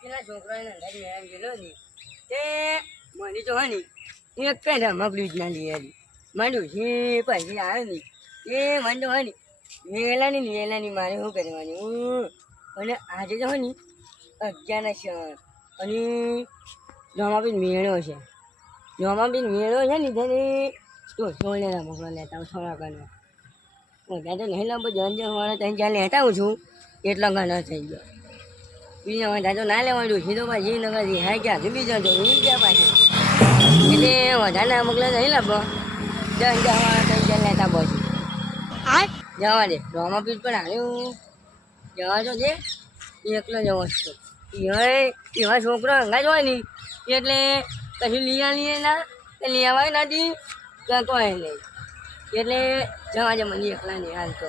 પેલા છોકરાને ઘરે મેળામાં ને તે મને તો હની એક કઈ રમકડું જ ના લઈ આવી. માંડું જે પછી આવે ને એ મને તો હની વેલાની વેલાની મારે શું કરવાની? અને આજે તો હની અગિયાર છે અને રમાબીન મેળો છે. રમાબીન મેળો છે ને તેને તો સોળેલા મોકલા લેતા હું થોડા ઘણા. ત્યાં તો નહીં લાંબો જન જન વાળા ત્યાં જ્યાં લેતા હું છું, એટલા ઘણા થઈ ગયો. બીજા ત્યાં તો ના લેવાનું સીધો પાછી નગર રિહાઈ ગયા છે બીજા તો ઉડી ગયા પાછી. એટલે વધારે મોકલા નહીં લાભો. જન વાળા ત્યાં જ્યાં લેતા બસ જવા દે. રોમા પીસ પણ આવ્યું. જવા તો દે. એકલો જવો છે. એવા છોકરો હંગા જ હોય ને એટલે કશું લીયા લીએ ના કે લેવાય નથી. કોઈ નહીં. એટલે જવા દે મને એકલા નહીં હાલ તો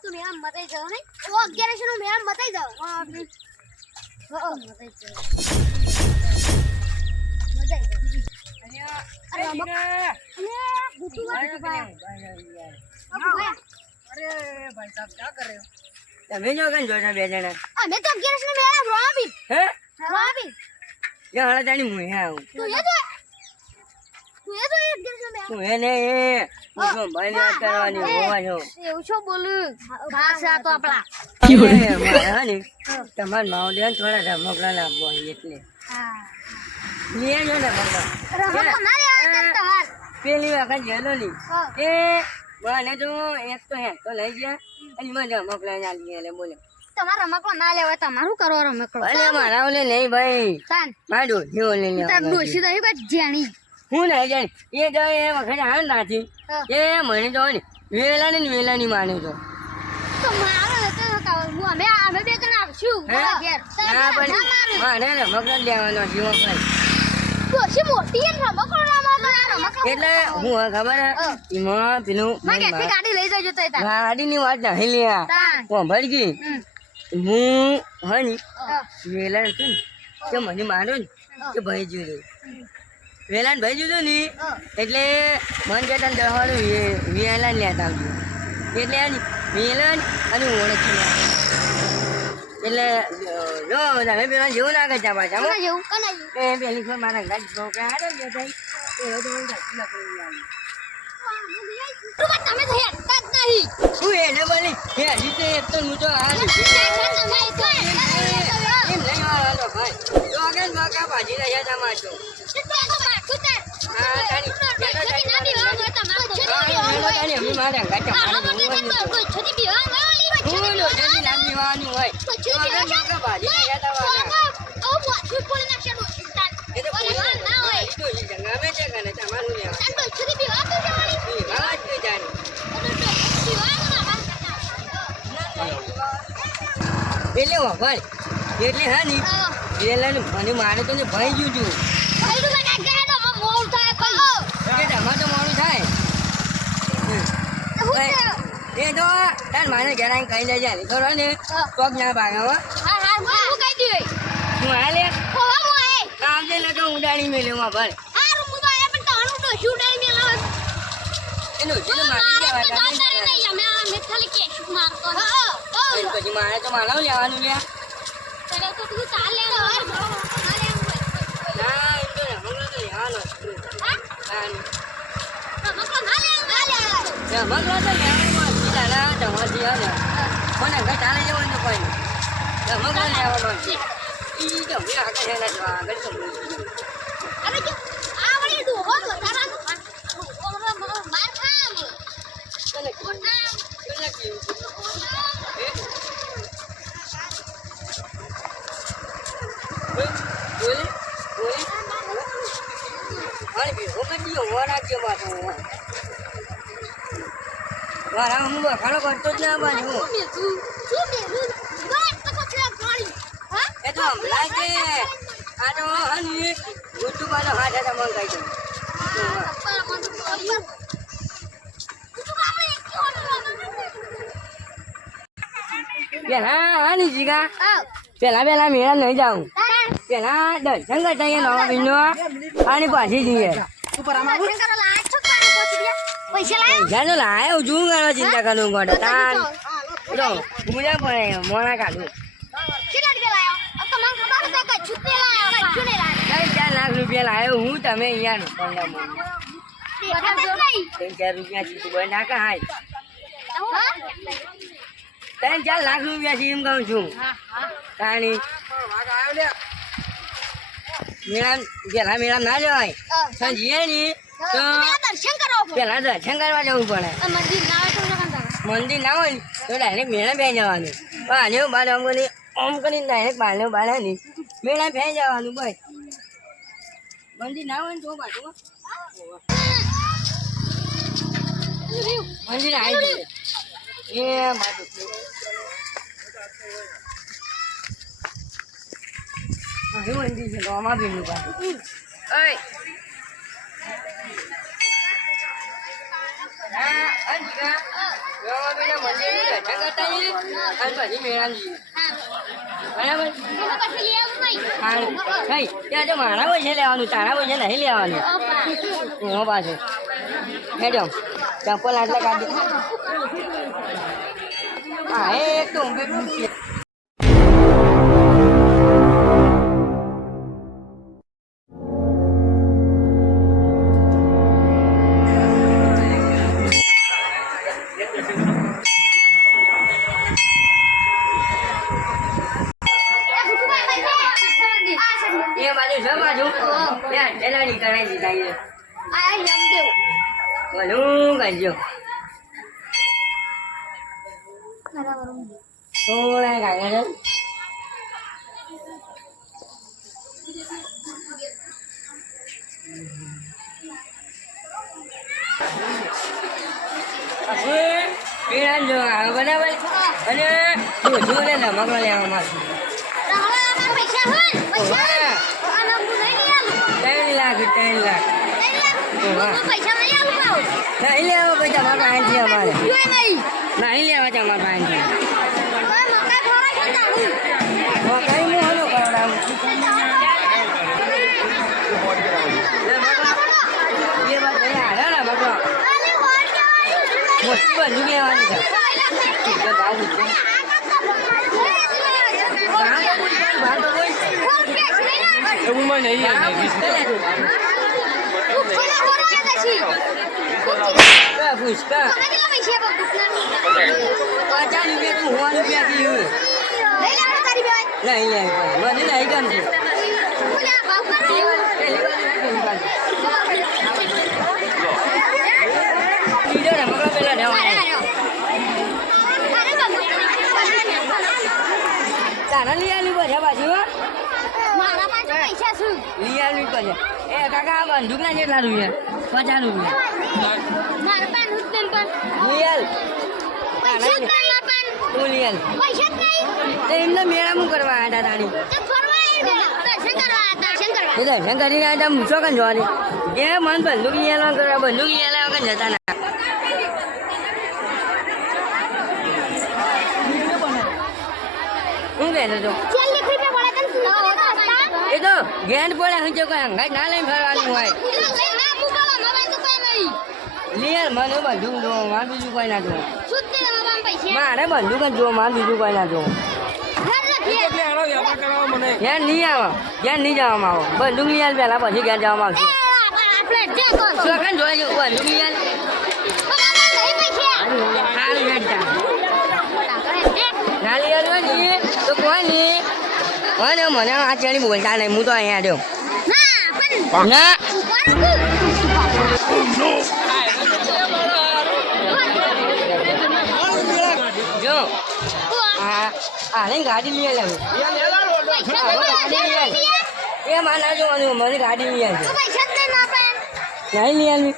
તું મેળા મતાઈ જવો ને? ઓ અગિયારસ નો મેળા મતાઈ જવો હા હો મતાઈ જવો મતાઈ જવો અરે અમક અલે ગુટુ વાત ભાઈ. તમે જો કઈ જોતા બે જણા? અમે તો અગિયારસ નો મેળા રોબી હે? રોબી હળા તાણી મુહે આવું. તું એ તો તો અગિયારસ નો મેળા હું એને એ હું તો ભાઈ કરવાની હોવા છો એવું છો બોલું? ભાષા તો આપણા. એ મારે હા ને તમારા માવડે થોડા રમકડા લાવવો એટલે. હા. લઈ આવજો ને રમકડા. રમકડા ના લેવા તમ તમાર પેલી વખત ગયેલો ની એ મને તો એક તો હે તો લઈ ગયા અને મને રમકડા ના લઈ એટલે બોલે તમારે રમકડો ના લેવાય તમારું કરો રમકડો. અરે મારા ઓલે નહીં ભાઈ. મારા ડોશી ઓલે તાર લેવા ડોશી તો જેણી. હું નહીં જાણે એ જાય એ વખત આવે ને નાથી એ મને જો ને વેલા ને વેલા ની માને તો એટલે હું ખબર એમાં પેલું ગાડી ની વાત નહીં લ્યા. કોણ ગઈ હું હોય ને હા. વેલા કે મને મારો ને કે ભાઈ જોયું વેલા ભાઈ જોયું ને. એટલે મન કહેતા ને દવાડું વેલા લેતા આવજો એટલે વેલાન અને ઓળખી એટલે જો તમે પેલા જેવું ના કરતા પાછા? એ પેલી ફોન મારા ઘર છોકરા હારે ગયો ભાઈ એ તો મને ધક્કી લગાવી તું તમે તો હેડતા જ નહીં. શું એને બોલી હે હજી તો એક તો હું તો આ લીધી. તમે તો હેડતા જ નહીં. એમ નહીં ભાઈ તો આગળ મકા ભાજી રહ્યા તમારે એટલે ભાઈ એટલે હા ની. પેલા મને મારે તો ભાઈ ગયું છું ભાઈનું મેં કાંઈક ગયા તો આમાં મોડું થાય કહો. કે તમારે તો મોડું થાય તો હું થયું? એ તો તાર મારે જરાય કહી દેજે હાલી ખરો ને. પગ ના ભાગે હો હા, હા, હું હું કહી દઉં. તું હાલે હોવા હું આય. આવજે ને તો ઉડાડી મેલ્યો માં ભલે હારું, હું તો આયા પણ મેલાવે. એનું જેનું મારે મારી તો જવા નહીં. અમે અમે ખાલી કેશું મારતો ને. પછી મારે તો માનવ લેવાનું લે તો તું ચાલ લે ના હોય. ના એમ તો તો લેવાનો. હા? હા ના લેવાનું. ના લેવાનું. તો લેવાનો જ છે. તારા તમારથી આવે મને ઘર જવાનું તો કોઈ તો હવે આગળ એના જો તો. આ વળી ડોહો વધારાનો ખા. ડોહો હવે મ- માર ખા આમ. તને કીધું. આમ. તને કીધું. હે? હે? બોલે? બોલે? હાલ ભેગો કરી દ્યો, વાર હું બખાડો કરતો જ ના ગાડી. હા? એ તો હમણાં છે. આ હાથે દઉં. પેલા જીગા પેલા પેલા મેળા નહીં જાઉં. પેલા દર્શન કરતા નવા બિંદુ અને પાછી જઈએ. પૈસા લાયા? તો લાયો શું કરવા ચિંતા કરું ગોડા? તાન જો મુજા પણ મોણા કાઢું. કેટલા રૂપિયા લાયો? તો મને ખબર છે કે છૂટે લાયો કચ્છું નહીં લાયો. ચાર લાખ રૂપિયા લાયો હું તમે અહીંયા રોકડા દેખાતા જ ત્રણ ચાર રૂપિયા સીધું બોય નાકા હાય ત્રણ ચાર લાખ રૂપિયા છે એમ કહું છું. તાણી. મેળા પેલા મેળા ના જવાય. સંજીએ ની તો પેલા દર્શન કરો દર્શન કરવા જવું પડે. મંદિર ના હોય તો તો ડાયરેક્ટ મેળા બે જવાનું. બાને બાર આમ કરી આમ કરીને ડાયરેક્ટ બાને બાર નહીં મેળા બે જવાનું ભાઈ. મંદિર ના હોય ને તો બાજુમાં મંદિર આવી એ બાજુ. મંદિર છે રોમા બીનું બાજુ. ઓય. મારા પૈસા લેવાનું તારા પૈસા નહીં લેવાનું હું પાછું હેડો ચપ્પલ આટલા કાઢી હા એક તો છે આ રામદેવ. ભલું કરજો થોડા કાગળ પીણા જો બરાબર અને દૂધું ને લેવા માંગુ પૈસા હોય ને, પૈસા. આ નમવું નહીં લઈ આલું. ત્રણ લાખ ત્રણ લાખ પૈસા નહીં લેવા પછી તમારા પાંચથી અમારે નહીં. લેવા છે અમારા તારું. કઈ હું હલો કરાવું હારે ને બકરો અરે વોટ જવાનું. મોટી બંદૂક લેવાની છે પહેલા એ ભાવ છે ભાવ તો કોઈ એવું માં નહીં. પૂછતો પૂછતા પચાસ રૂપિયા તું સો રૂપિયા થી નહીં લે મને નહીં ગમતું પેલી વાર બીજો ને મગર પેલા લેવા તારા લઈ આલી પછી પાછું શું લઈ આલી પછી એ કાકા આ બંદૂક ના કેટલા રૂપિયા? પચાસ રૂપિયા. લઈ આલ તારા લઈ- તું લઈ આલ તો એમને મેળામાં કરવા આવ્યા હતા તારી? એ દર્શન કરીને મૂછો કન જોવાની. એ મન બંદૂક લઈ આલવા કરવા બંદૂક લઈ આલ્યા વગર જતા ના. શું કહેતો તો? એ તો ગેંડ પડે હું કોઈ અંગાજ ના લઈને ફરવાનું હોય. લઈ આલ મને બંદૂક જો મારે બીજું કોઈ ના જો. મારે બંદૂક જ જો મારે બીજું કોઈ ના જોવું એટલે આનો વ્યવહાર કરાવો મને? ઘેર નહીં આવે ઘેર નહીં જવામાં આવો. બંદૂક લઈ આલ પહેલા પછી ઘેર જવામાં આવશે. ચોકન જોઈ જો બંદૂક લઈ હેડતા ના લઈ આવ્યો ને મને આ બોલતા નહીં હું તો અહીંયા ના જો. આને ગાડી લઈ આવ્યા એ માં ના જોવાનું મને ગાડી લઈ આવી નહીં લઈ આવી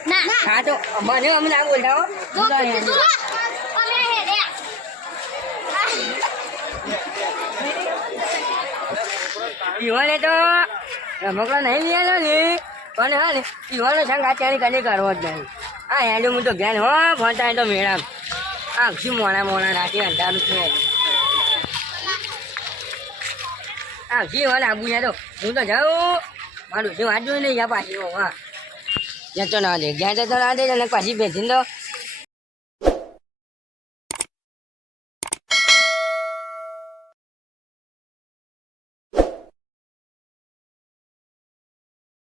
હા તો મને અમે ના બોલતા હો હું તો અહીંયા આવ્યો. ઈવાને તો રમકડો નહીં લઈ આવ્યો પણ હા ને ઈવાનો સંગ આ ચાણી કદી કરવો જ નહીં. આ હેડો હું તો જ્ઞાન હો ભણતા તો મેળામ. આખી મોણા મોણા રાતે અંધારું છે. આખી વાર આબુ હેડો હું તો જાઉં. મારું શું વાંચું નહીં યા પાછી, હા. ના દે, ત્યાં તો ના દે, અને પાછી બેસીને તો